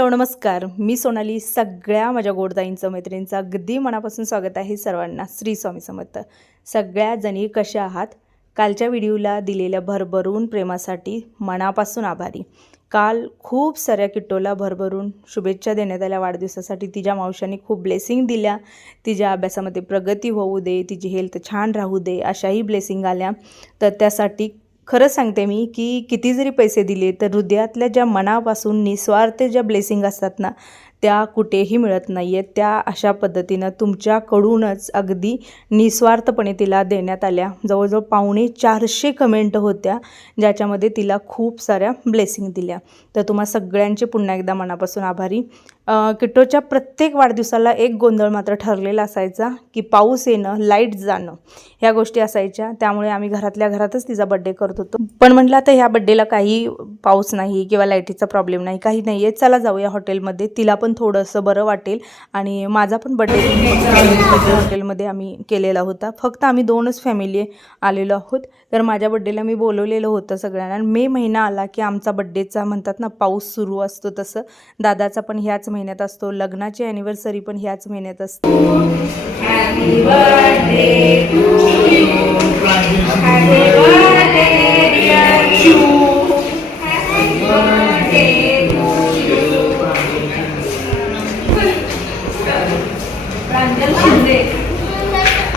Hello नमस्कार. मी सोनाली. सगळ्या माझ्या गोडदाईंचं मैत्रिणींचं अगदी मनापासून स्वागत आहे सर्वांना. श्री स्वामी समर्थ. सगळ्या जणी कशा आहात? कालच्या व्हिडिओला दिलेल्या भरभरून प्रेमासाठी मनापासून आभारी. काल खूप साऱ्या किट्टोला भरभरून शुभेच्छा देण्यात आल्या. वाढदिवसासाठी तिच्या मावशांनी खूप ब्लेसिंग दिल्या. तिच्या अभ्यासामध्ये प्रगती होऊ दे तिची हेल्थ छान राहू दे अशाही ब्लेसिंग आल्या. तर त्यासाठी खरंच सांगते मी की किती जरी पैसे दिले तर हृदयातल्या ज्या मनापासून निस्वार्थ ज्या ब्लेसिंग असतात ना त्या कुठेही मिळत नाही आहेत त्या अशा पद्धतीनं तुमच्याकडूनच अगदी निस्वार्थपणे तिला देण्यात आल्या. जवळजवळ पावणे चारशे कमेंट होत्या ज्याच्यामध्ये तिला खूप साऱ्या ब्लेसिंग दिल्या. तर तुम्हा सगळ्यांचे पुन्हा एकदा मनापासून आभारी. किटोच्या प्रत्येक वाढदिवसाला एक गोंधळ मात्र ठरलेला असायचा की पाऊस येणं लाइट जाणं ह्या गोष्टी असायच्या. त्यामुळे आम्ही घरातल्या घरातच तिचा बड्डे करत होतो. पण म्हटलं आता ह्या बड्डेला काही पाऊस नाही किंवा लाईटीचा प्रॉब्लेम नाही काही नाही आहे चला जाऊया हॉटेलमध्ये तिला पण थोडंसं बरं वाटेल. आणि माझा पण बड्डे हॉटेलमध्ये आम्ही केलेला होता. फक्त आम्ही दोनच फॅमिली आलेलो आहोत. तर माझ्या बड्डेला मी बोलवलेलं होतं सगळ्यांना. आणि मे महिना आला की आमचा बड्डेचा म्हणतात ना पाऊस सुरू असतो तसं. दादाचा पण ह्याच महिन्यात असतो. लग्नाची ॲनिव्हर्सरी पण ह्याच महिन्यात असते.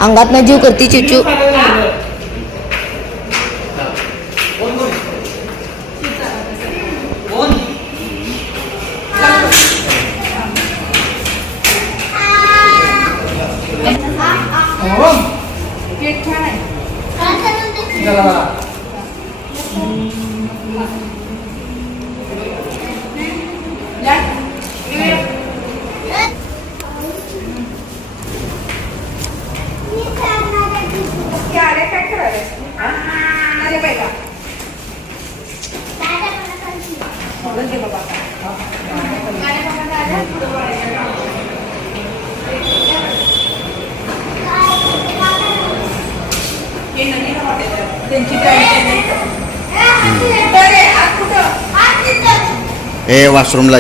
अंगात न जीव करती चिचू. हे वॉशरूमला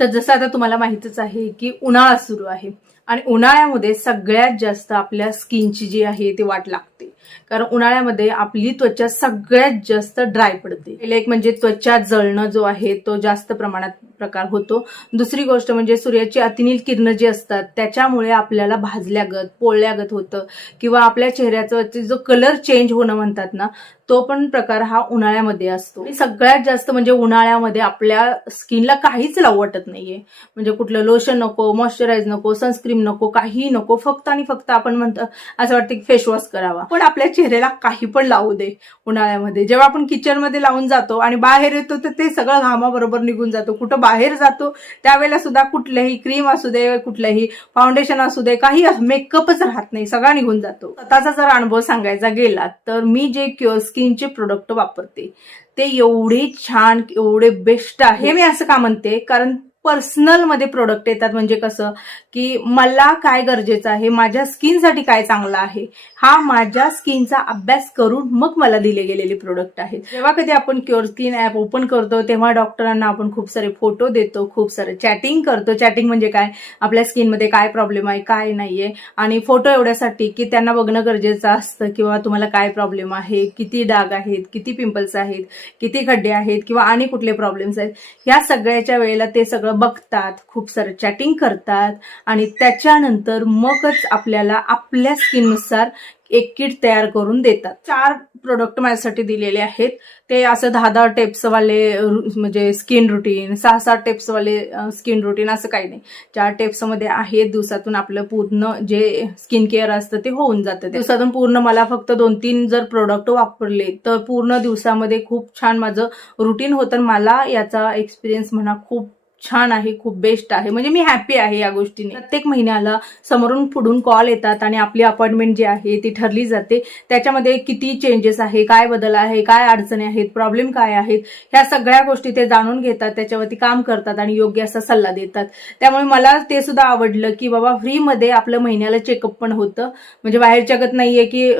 तर जसं आता तुम्हाला माहितच आहे की उन्हाळा सुरू आहे. आणि उन्हाळ्यामध्ये सगळ्यात जास्त आपल्या स्किनची जी आहे ती वाट लागते. कारण उन्हाळ्यामध्ये आपली त्वचा सगळ्यात जास्त ड्राय पडते. पहिले एक म्हणजे त्वचा जळणं जो आहे तो जास्त प्रमाणात प्रकार होतो. दुसरी गोष्ट म्हणजे सूर्याची अतिनील किरणं जी असतात त्याच्यामुळे आपल्याला भाजल्यागत पोळल्यागत होतं किंवा आपल्या चेहऱ्याचा जो कलर चेंज होणं म्हणतात ना तो पण प्रकार हा उन्हाळ्यामध्ये असतो. सगळ्यात जास्त म्हणजे उन्हाळ्यामध्ये आपल्या स्किनला काहीच लावू वाटत नाहीये. म्हणजे कुठलं लोशन नको मॉइश्चराईज नको सनस्क्रीम नको काही नको फक्त आणि फक्त आपण म्हणतो असं वाटतं की फेसवॉश करावा. पण आपल्या चेहऱ्याला काही पण लावू दे उन्हाळ्यामध्ये. जेव्हा आपण किचनमध्ये लावून जातो आणि बाहेर येतो तर ते सगळं घामाबरोबर निघून जातो. कुठं बाहेर जातो त्यावेळेला सुद्धा कुठल्याही क्रीम असू दे कुठलंही फाउंडेशन असू दे काही मेकअपच राहत नाही. सगळा निघून जातो. स्वतःचा जर अनुभव सांगायचा गेला तर मी जे क्युअर स्किनचे प्रोडक्ट वापरते ते एवढे छान एवढे बेस्ट आहे. हे मी असं का म्हणते? कारण पर्सनलमध्ये प्रोडक्ट येतात. म्हणजे कसं? की मला काय गरजेचं आहे? माझ्या स्किनसाठी काय चांगलं आहे? हा माझ्या स्किनचा अभ्यास करून मग मला दिले गेलेले प्रोडक्ट आहेत. जेव्हा कधी आपण क्युअर स्किन ऍप ओपन करतो तेव्हा डॉक्टरांना आपण खूप सारे फोटो देतो खूप सारे चॅटिंग करतो. चॅटिंग म्हणजे काय? आपल्या स्किनमध्ये काय प्रॉब्लेम आहे काय नाहीये? आणि फोटो एवढ्यासाठी की त्यांना बघणं गरजेचं असतं किंवा तुम्हाला काय प्रॉब्लेम आहे किती डाग आहेत किती पिंपल्स आहेत किती खड्डे आहेत किंवा आणि कुठले प्रॉब्लेम्स आहेत. ह्या सगळ्याच्या वेळेला ते सगळं बघतात खूप सारं चॅटिंग करतात आणि त्याच्यानंतर मगच आपल्याला आपल्या स्किननुसार एक किट तयार करून देतात. चार प्रोडक्ट माझ्यासाठी दिलेले आहेत. ते असं दहा दहा टेप्सवाले म्हणजे स्किन रुटीन सहा सहा टेप्सवाले स्किन रुटीन असं काही नाही. चार टेप्समध्ये आहेत दिवसातून आपलं पूर्ण जे स्किन केअर असतं ते होऊन जातं. दिवसातून पूर्ण मला फक्त दोन तीन जर प्रोडक्ट वापरले तर पूर्ण दिवसामध्ये खूप छान माझं रुटीन होतं. मला याचा एक्सपिरियन्स म्हणा खूप छान आहे खूप बेस्ट आहे. म्हणजे मी हॅपी आहे या गोष्टीने. प्रत्येक महिन्याला समोरून पुढून कॉल येतात आणि आपली अपॉइंटमेंट जी आहे ती ठरली जाते. त्याच्यामध्ये किती चेंजेस आहे काय बदल आहे काय अडचणी आहेत प्रॉब्लेम काय आहेत ह्या सगळ्या गोष्टी ते जाणून घेतात त्याच्यावरती काम करतात आणि योग्य असा सल्ला देतात. त्यामुळे मला ते सुद्धा आवडलं की बाबा फ्रीमध्ये आपलं महिन्याला चेकअप पण होतं. म्हणजे बाहेर जगत नाहीये की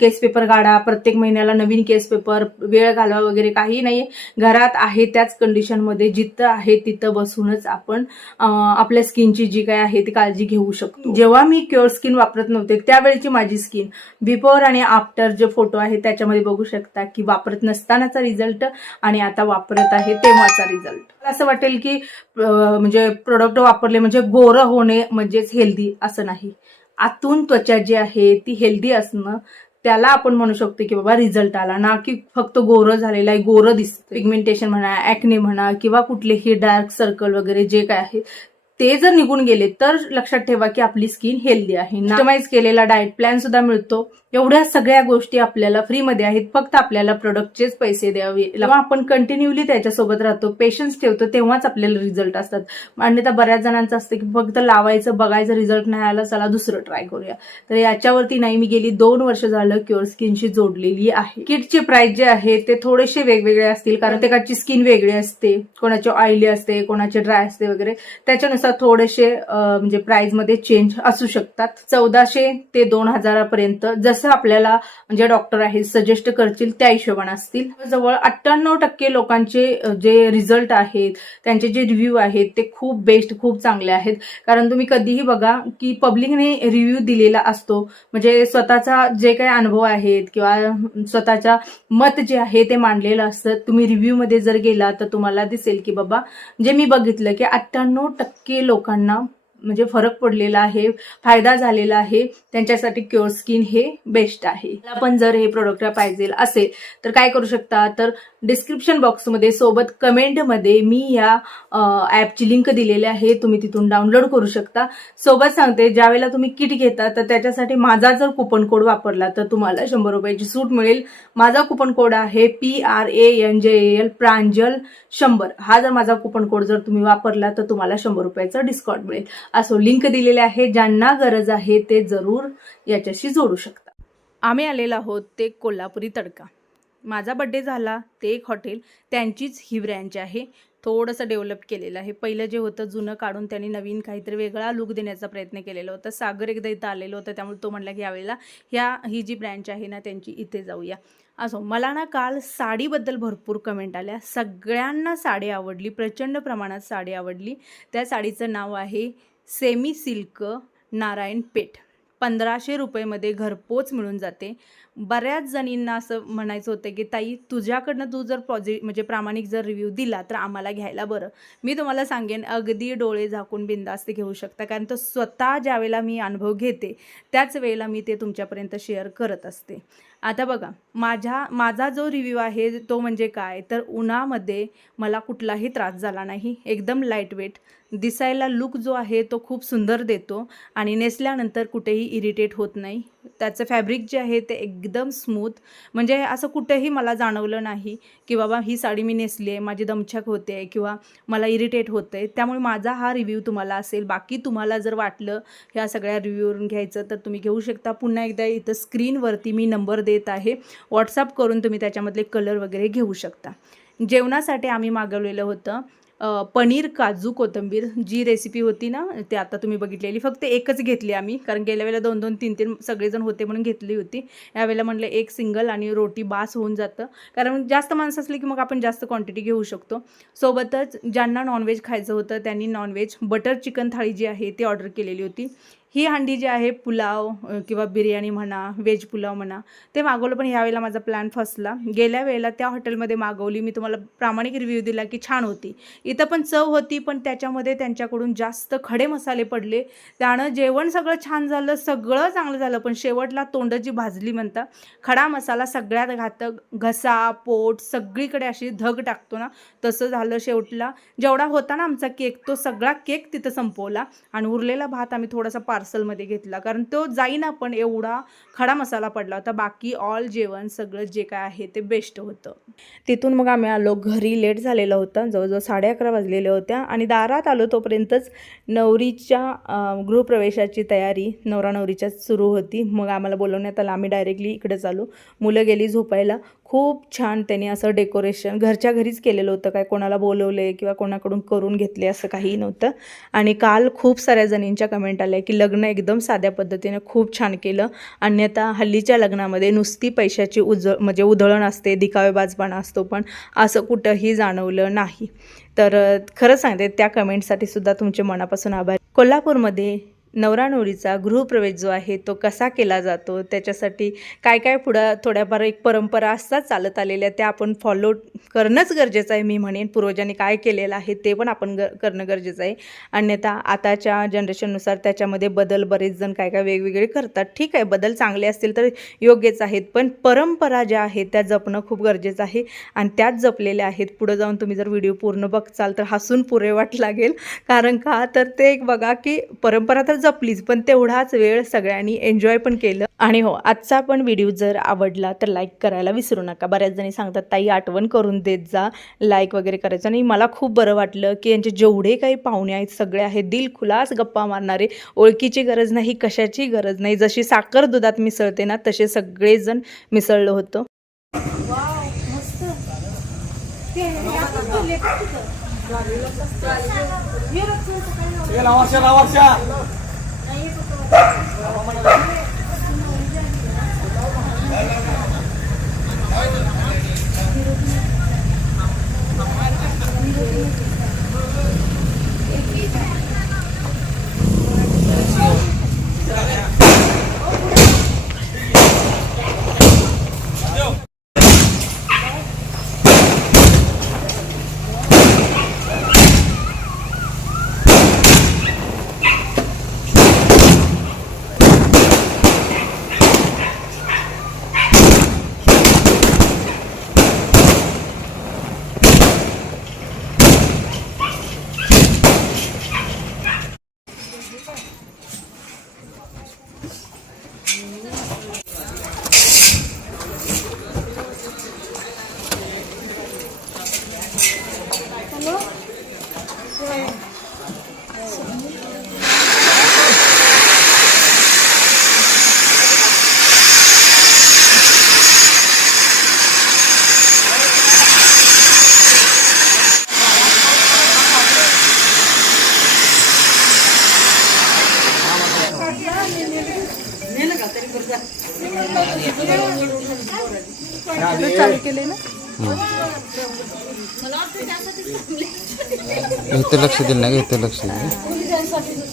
केस पेपर काढा प्रत्येक महिन्याला नवीन केस पेपर वेळ घालवा वगैरे काही नाही घरात आहे त्याच कंडिशनमध्ये जिथं आहे तिथं बसूनच आपण आपल्या स्किनची जी काय आहे ती काळजी घेऊ शकतो. जेव्हा मी क्युअर स्किन वापरत नव्हते त्यावेळेची माझी स्किन बिफोर आणि आफ्टर जे फोटो आहे त्याच्यामध्ये बघू शकता की वापरत नसतानाचा रिझल्ट आणि आता वापरत आहे तेव्हाचा रिझल्ट असं वाटेल की म्हणजे प्रोडक्ट वापरले म्हणजे गोरं होणे म्हणजेच हेल्दी असं नाही. आतून त्वचा जी आहे ती हेल्दी असणं त्याला आपण म्हणू शकतो की बाबा रिझल्ट आला. ना की फक्त गोरं झालेलं आहे गोरं दिसतं पिगमेंटेशन म्हणा ऍक्ने म्हणा किंवा कुठलेही डार्क सर्कल वगैरे जे काय आहे ते जर निघून गेले तर लक्षात ठेवा की आपली स्किन हेल्दी आहे. कस्टमाइज केलेला डाएट प्लॅन सुद्धा मिळतो. एवढ्या सगळ्या गोष्टी आपल्याला फ्रीमध्ये आहेत. फक्त आपल्याला प्रोडक्टचेच पैसे द्यावे आपण कंटिन्युअली त्याच्यासोबत राहतो पेशन्स ठेवतो तेव्हाच आपल्याला रिझल्ट असतात. अन्यथा बऱ्याच जणांचं असतं की फक्त लावायचं बघायचं रिझल्ट नाही आला चला दुसरं ट्राय करूया. तर याच्यावरती नाही मी गेली दोन वर्ष झालं क्युअर स्किनशी जोडलेली आहे. किटचे प्राइस जे आहे ते थोडेसे वेगवेगळे असतील कारण प्रत्येकाची स्किन वेगळी असते. कोणाची ऑइली असते कोणाचे ड्राय असते वगैरे. त्याच्यानुसार थोडेसे म्हणजे प्राइसमध्ये चेंज असू शकतात. चौदाशे ते दोन हजारापर्यंत जसं आपल्याला जे डॉक्टर आहेत सजेस्ट करतील त्या हिशोबाने असतील. जवळ अठ्ठ्याण्णव टक्के लोकांचे जे रिझल्ट आहेत त्यांचे जे रिव्ह्यू आहेत ते खूप बेस्ट खूप चांगले आहेत. कारण तुम्ही कधीही बघा की पब्लिकने रिव्ह्यू दिलेला असतो. म्हणजे स्वतःचा जे काही अनुभव आहेत किंवा स्वतःच्या मत जे आहे ते मांडलेलं असतं. तुम्ही रिव्ह्यू मध्ये जर गेला तर तुम्हाला दिसेल की बाबा जे मी बघितलं की अठ्ठ्याण्णव टक्के लोकांना म्हणजे फरक पडलेला आहे फायदा झालेला आहे त्यांच्यासाठी क्युअर स्किन हे बेस्ट आहे. पण जर हे प्रोडक्ट पाहिजे असेल तर काय करू शकता? तर डिस्क्रिप्शन बॉक्समध्ये सोबत कमेंटमध्ये मी या ॲपची लिंक दिलेली आहे. तुम्ही तिथून डाउनलोड करू शकता. सोबत सांगते ज्यावेळेला तुम्ही किट घेता तर त्याच्यासाठी माझा जर कुपन कोड वापरला तर तुम्हाला शंभर रुपयाची सूट मिळेल. माझा कुपन कोड आहे P R A N J L Pranjal शंभर. हा जर माझा कुपन कोड जर तुम्ही वापरला तर तुम्हाला शंभर रुपयाचं डिस्काउंट मिळेल. असो लिंक दिलेले आहे ज्यांना गरज आहे ते जरूर याच्याशी जोडू शकता. आम्ही आलेलो आहोत ते कोल्हापुरी तडका. माझा बड्डे झाला ते एक हॉटेल त्यांचीच ही ब्रँच आहे. थोडंसं डेव्हलप केलेलं आहे. पहिलं जे होतं जुनं काढून त्यांनी नवीन काहीतरी वेगळा लुक देण्याचा प्रयत्न केलेला होता. सागर एकदा इथं आलेलं होतं त्यामुळे तो म्हटला की यावेळेला ह्या ही जी ब्रँच आहे ना त्यांची इथे जाऊया. असो मला ना काल साडीबद्दल भरपूर कमेंट आल्या. सगळ्यांना साडी आवडली प्रचंड प्रमाणात साडी आवडली. त्या साडीचं नाव आहे सेमी सिल्क नारायण पेठ. पंधराशे रुपयेमध्ये घरपोच मिळून जाते. बऱ्याच जणींना असं म्हणायचं होतं की ताई तुझ्याकडनं तू जर पॉझि म्हणजे प्रामाणिक जर रिव्ह्यू दिला तर आम्हाला घ्यायला बरं. मी तुम्हाला सांगेन अगदी डोळे झाकून बिंदास्त घेऊ शकता. कारण तो स्वतः ज्यावेळेला मी अनुभव घेते त्याच वेळेला मी ते तुमच्यापर्यंत शेअर करत असते. आता बघा माझ्या माझा जो रिव्ह्यू आहे तो म्हणजे काय? तर उन्हामध्ये मला कुठलाही त्रास झाला नाही. एकदम लाइट वेट दिसायला लुक जो आहे तो खूप सुंदर देतो आणि नेसल्यानंतर कुठेही इरिटेट होत नाही. त्याचं फॅब्रिक जे आहे ते एकदम स्मूथ म्हणजे असं कुठेही मला जाणवलं नाही की बाबा ही साडी मी नेसली आहे माझी दमछक होते किंवा मला इरिटेट होते त्यामुळे माझा हा रिव्ह्यू तुम्हाला असेल. बाकी तुम्हाला जर वाटलं ह्या सगळ्या रिव्ह्यूवरून घ्यायचं तर तुम्ही घेऊ शकता. पुन्हा एकदा इथं स्क्रीनवरती मी नंबर देत आहे. व्हॉट्सअप करून तुम्ही त्याच्यामधले कलर वगैरे घेऊ शकता. जेवणासाठी आम्ही मागवलेलं होतं. पनीर काजू कोथिंबीर जी रेसिपी होती ना ते आता तुम्ही बघितलेली. फक्त एकच घेतली आम्ही कारण गेल्या वेळेला दोन दोन तीन तीन सगळेजण होते म्हणून घेतली होती. यावेळेला म्हणलं एक सिंगल आणि रोटी बास होऊन जातं. कारण जास्त माणसं असली की मग आपण जास्त क्वांटिटी घेऊ शकतो. सोबतच ज्यांना नॉनव्हेज खायचं होतं त्यांनी non veg butter chicken thali जी आहे ती ऑर्डर केलेली होती. ही हंडी जी आहे पुलाव किंवा बिर्याणी म्हणा व्हेज पुलाव म्हणा ते मागवलं पण ह्यावेळेला माझा प्लॅन फसला. गेल्या वेळेला त्या हॉटेलमध्ये मागवली मी तुम्हाला प्रामाणिक रिव्ह्यू दिला की छान होती. इथं पण चव होती पण त्याच्यामध्ये त्यांच्याकडून जास्त खडे मसाले पडले. त्यानं जेवण सगळं छान झालं सगळं चांगलं झालं पण शेवटला तोंड जी भाजली म्हणता खडा मसाला सगळ्यात घातक घसा पोट सगळीकडे अशी धग टाकतो ना तसं झालं शेवटला. जेवढा होता ना आमचा केक तो सगळा केक तिथं संपवला. आणि उरलेला भात आम्ही थोडासा पार्सलमध्ये घेतला. कारण तो जाईना पण एवढा खडा मसाला पडला होता. बाकी ऑल जेवण सगळं जे काय आहे ते बेस्ट होतं. तिथून मग आम्ही आलो. घरी लेट झालेला होता. जवळजवळ साडे अकरा वाजलेल्या होत्या. आणि दारात आलो तोपर्यंतच नवरीच्या गृहप्रवेशाची तयारी नवरा नवरीच्याच सुरू होती. मग आम्हाला बोलवण्यात आलं. आम्ही डायरेक्टली इकडेच आलो मुलं गेली झोपायला. खूप छान त्यांनी असं डेकोरेशन घरच्या घरीच केलेलं होतं. काय कोणाला बोलवले किंवा कोणाकडून करून घेतले असं काही नव्हतं. आणि काल खूप साऱ्या जणींच्या कमेंट आल्या की लग्न एकदम साध्या पद्धतीने खूप छान केलं. अन्यथा हल्लीच्या लग्नामध्ये नुसती पैशाची उज म्हणजे उधळण असते दिखावेबाजपणा असतो पण असं कुठंही जाणवलं नाही. तर खरं सांगते त्या कमेंटसाठी सुद्धा तुमचे मनापासून आभार. कोल्हापूरमध्ये नवरा नवरीचा गृहप्रवेश जो आहे तो कसा केला जातो? त्याच्यासाठी काय काय पुढं थोड्याफार एक परंपरा असतात चालत आलेल्या त्या आपण फॉलो करणंच गरजेचं आहे मी म्हणेन. पूर्वजांनी काय केलेलं आहे ते पण आपण ग करणं गरजेचं आहे. अन्यथा आताच्या जनरेशननुसार त्याच्यामध्ये बदल बरेच जण काय काय वेगवेगळे करतात. ठीक आहे बदल चांगले असतील तर योग्यच आहेत. पण परंपरा ज्या आहेत त्या जपणं खूप गरजेचं आहे. आणि त्याच जपलेल्या आहेत. पुढं जाऊन तुम्ही जर व्हिडिओ पूर्ण बघचाल तर हसून पुरे वाट लागेल. कारण का? तर ते एक बघा की परंपरा तर जपलीच पण तेवढाच वेळ सगळ्यांनी एन्जॉय पण केलं आणि हो आजचा पण व्हिडिओ जर आवडला तर लाईक करायला विसरू नका बऱ्याच जणी सांगतात ताई आठवण करून देत जा लाईक वगैरे करायचं आणि मला खूप बरं वाटलं की यांचे जेवढे काही पाहुणे आहेत सगळे आहेत दिल खुलास गप्पा मारणारे ओळखीची गरज नाही कशाची गरज नाही जशी साखर दुधात मिसळते ना तसे सगळेजण मिसळलं होतं चालू इथं लक्ष दिलं नाही इथे लक्ष दिलं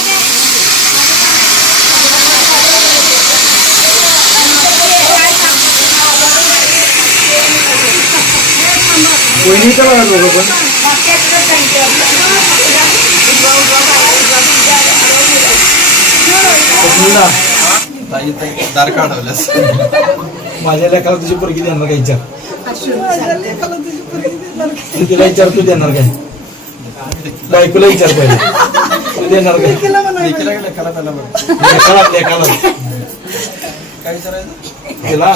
पोरं बघा दोघं पण. दोघं पण बसलेला. दार काढवलंस माझ्या लेखाला तुझी पोरगी देणार का विचार? तू तिला विचार तू देणार काय? बायकोला विचार पहिले. तू देणार काय? लेखाला लेखाला काय विचारायचं? तिला?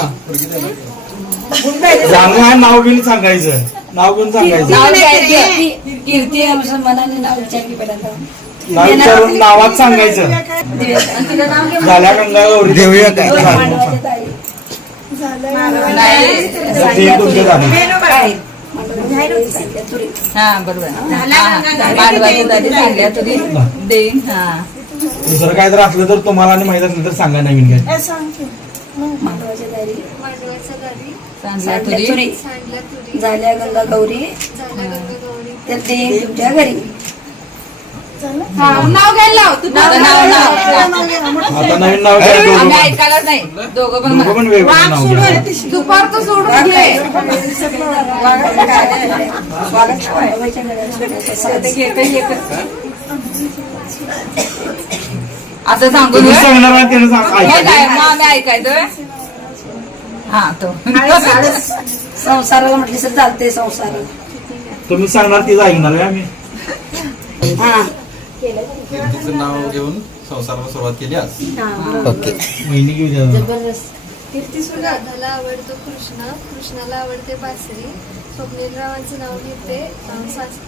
सांगा नाव घेऊन सांगायचं. नाव घेऊन सांगायचं. कीर्ती मुसलमानाने नाव विचारली पहिल्यांदा नाव विचारून नावात सांगायचं. आणि तिला नाव घे. झाल्या गंगा गौरी. देऊया काय? मांडवाच्या ताई. ते तुमचे झाले. काय? सांगितलं तुरी. हा बरोबर. मांडवाच्या जागी चांगल्या तरी. देईन हा. दुसरं काय जर असलं तर तुम्हाला आणि माहीत असलं तर सांगा नवीन काय. मांडवाच्या सांडल्या तरी तुरी तुरी झाल्या गंगा गौरी झाल्या गंगा गौरी तर ते तुमच्या घरी नाव नाव नाव नाव आता नवीन नाव काय आम्ही दोघं ऐकायलाच नाही दोघं पण दोघं पण वेगवेगळं नाव घ्या दुपारचं सोडून तुम्ही. सांगणार त्यानं सांग हे ऐका. काय मग आम्ही ऐकायचं हा तो. संसाराला म्हटलं तर चालते संसार. तुम्ही सांगणार तीच ऐकणार आहे आम्ही. हा. नाव घेऊन संसाराला सुरुवात केली आज. महिनी घेऊ द्या राधाला आवडतो कृष्ण. कृष्णाला आवडते बासरी. स्वप्नीलरावांचं नाव घेते अं, सास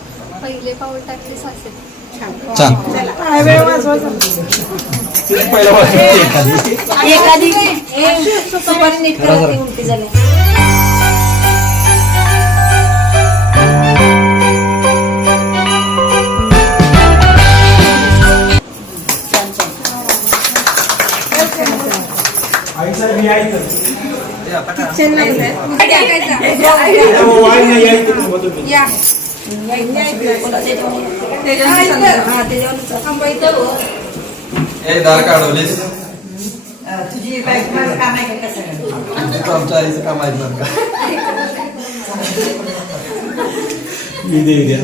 पहिले पाऊल टाकते सासरी. छान तुम्ही पहिल्या पासून एखादी एखादी ए, सुपारी नीट करा, ती उलटी झाली आईचं मी हा आमच्या आईचं काम मी दे द्या.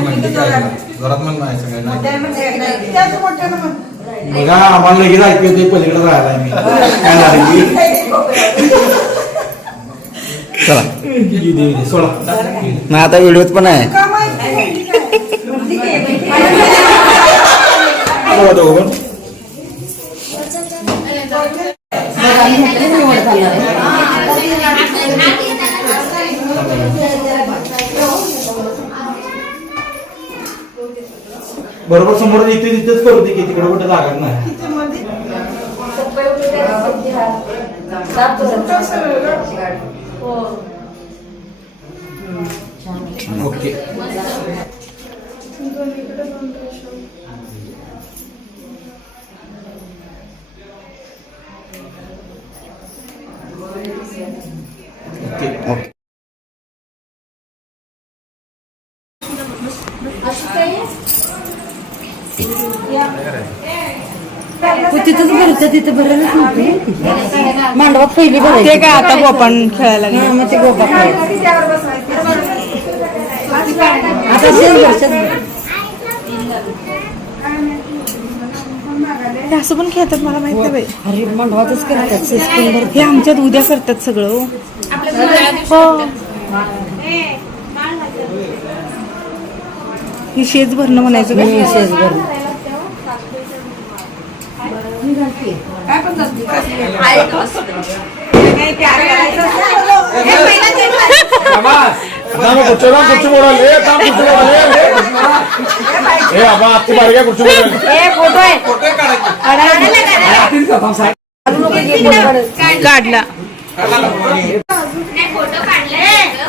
म्हणते काय ऐकणार? घरात म्हणून नाही सगळ्यांना बघा आम्हाला लगेच ऐकू येते पलीकडे राहायला मी काय झालं की? चला नाही आता व्हिडिओत पण आहे. बरोबर समोर इथे तिथेच करू दे की तिकडे कुठे जागा नाही. ओके तिथं नव्हते मांडवात पहिली भरायची ते काय आता गोपान खेळायला लागले हा, मग ते गोपा. आता. हे असं पण खेळतात मला माहिती नाही बाई. अरे मांडवातच करतात भरतात. हे आमच्यात उद्या करतात सगळं हो. हो ही शेज भरणं म्हणायचं का शेण भरणं. काय पण जाते काही प्यार करायचं असेल, हे पहिलं ते करायचं. ना कुछ ना कुछ बोला ले ना कुछ बोला ले ले। ए अब आपकी बारी है कुछ बोला हे फोटो आहे. काढायला करायला. काढला. नाही, photo काढ.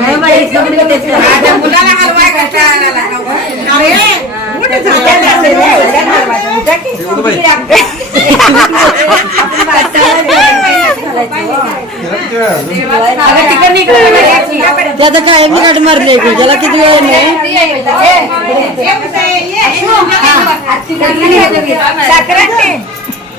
बघायची. ते आता काय मी गाठ मारली त्याला किती वेळ नाही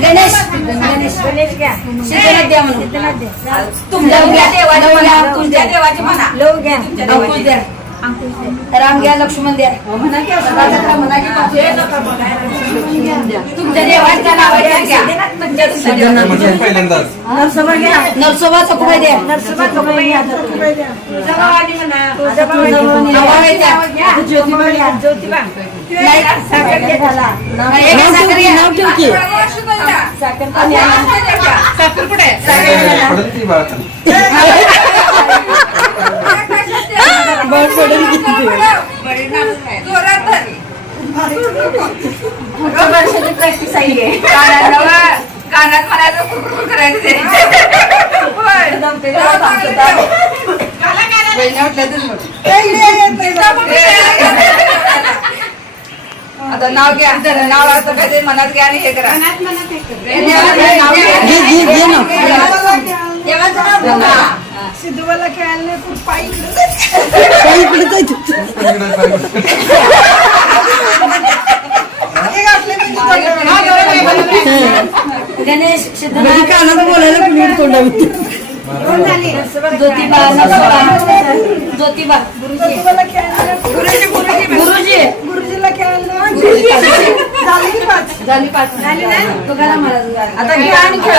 गणेश. गणेश गणेश घ्या द्या म्हणून तुमच्या देवाची म्हणा लव घ्या राम घ्या लक्ष्मण द्या तुमच्या देवाच्या नावाच्या घ्या नरसोबा घ्या नरसोबा चकुबाई द्या नरसोबा चकुबाई घ्या ज्योतिबा साखर कुठे आहे? जोरात धर. पुढच्या वर्षाची प्रॅक्टिस आहे कानाला- कानात कुरकुर करायचं. आता नाव घ्या नाव असं काय मनात घ्या आणि हे करा देवाचं नाव घ्या. गणेश सिद्धनाथ ज्योतिबा नरसोबा ज्योतिबा गुरुजी. गुरुजी झाली पाच. तुकाराम महाराज आता घ्या आणि खेळ.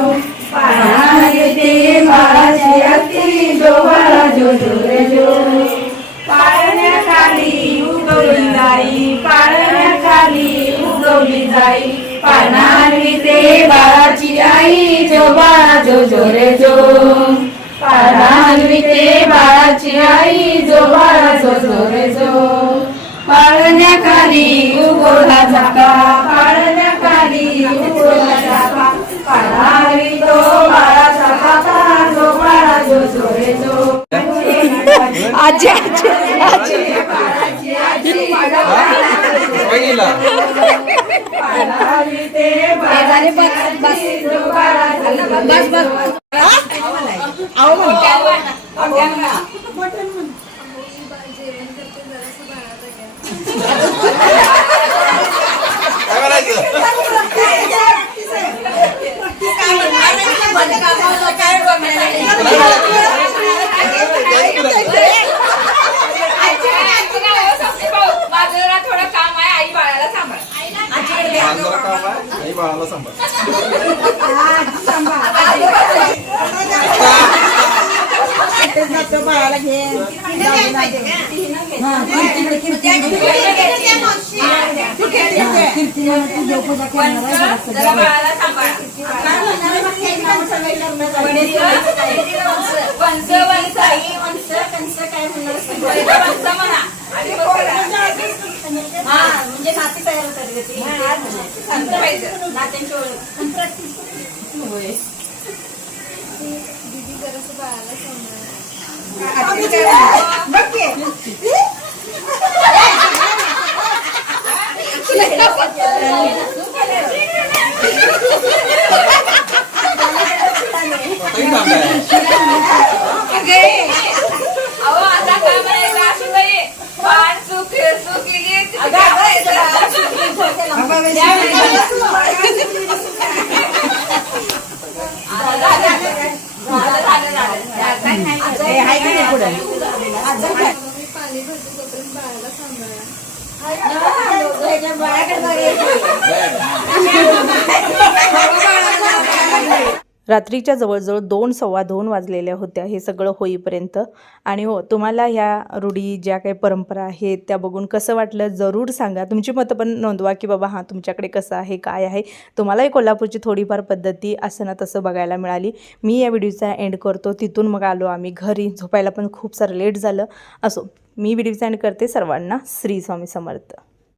जाई पानारी ते बाळाची आई जो बाळा जो जो रे जो. पाळणारी ते बाळाची आई जो बाळा जो जो रे जो. पाळण्याखाली उगवला जाता पाळण्याखाली उगवला जाता पाळणारी तो बाळाचा काका जो बाळा जो जो रे जो. आजी आजी आजी. पहिला बस बस जेवण करते जरासं बाळाला घ्या काय करायचं माझं जरा थोडं काम आहे आई बाळाला सांभाळ. माझं जरा काम आहे आई बाळाला सांभाळ. जरा बाळाला सांभाळ. वंश वंश आई वंश कंस काय म्हणणार वंश म्हणा आणि मग करा. म्हणजे नाते तयार होतात. नात्यांची ओळख. दीदी अहो आता काय म्हणायचं आशुताई पान चूक चूक केली किती काय मी पाणी भरतो तोपर्यंत बाळाला सांभाळा रात्रीच्या जवळजवळ दोन सव्वा दोन वाजलेल्या होत्या. हे सगळं होईपर्यंत. आणि हो तुम्हाला ह्या रूढी ज्या काही परंपरा आहेत त्या बघून कसं वाटलं जरूर सांगा. तुमची मतं पण नोंदवा की बाबा हां तुमच्याकडे कसं आहे काय आहे? तुम्हालाही कोल्हापूरची थोडीफार पद्धती असं ना तसं बघायला मिळाली. मी या व्हिडिओचा एंड करतो. तिथून मग आलो आम्ही घरी. झोपायला पण खूप सारं लेट झालं. असो मी व्हिडिओचा एंड करते. सर्वांना श्री स्वामी समर्थ.